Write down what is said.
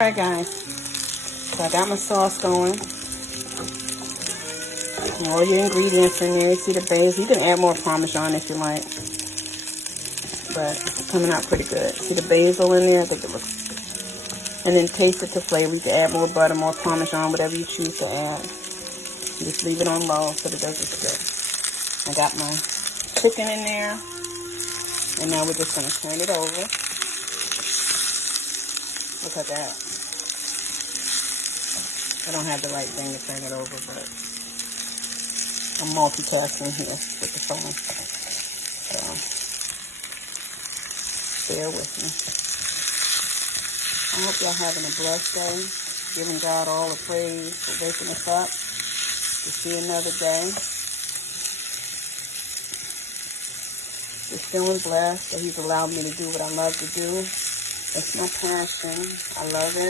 Alright guys, so I got my sauce going. And all your ingredients in there. You see the basil. You can add more Parmesan if you like. But it's coming out pretty good. See the basil in there? And then taste it to flavor. You can add more butter, more Parmesan, whatever you choose to add. Just leave it on low so that it doesn't stick. I got my chicken in there. And now we're just going to turn it over. Look at that. I don't have the right thing to turn it over, but I'm multitasking here with the phone. So, bear with me. I hope y'all having a blessed day. Giving God all the praise for waking us up to see another day. Just feeling blessed that He's allowed me to do what I love to do. It's my passion. I love it.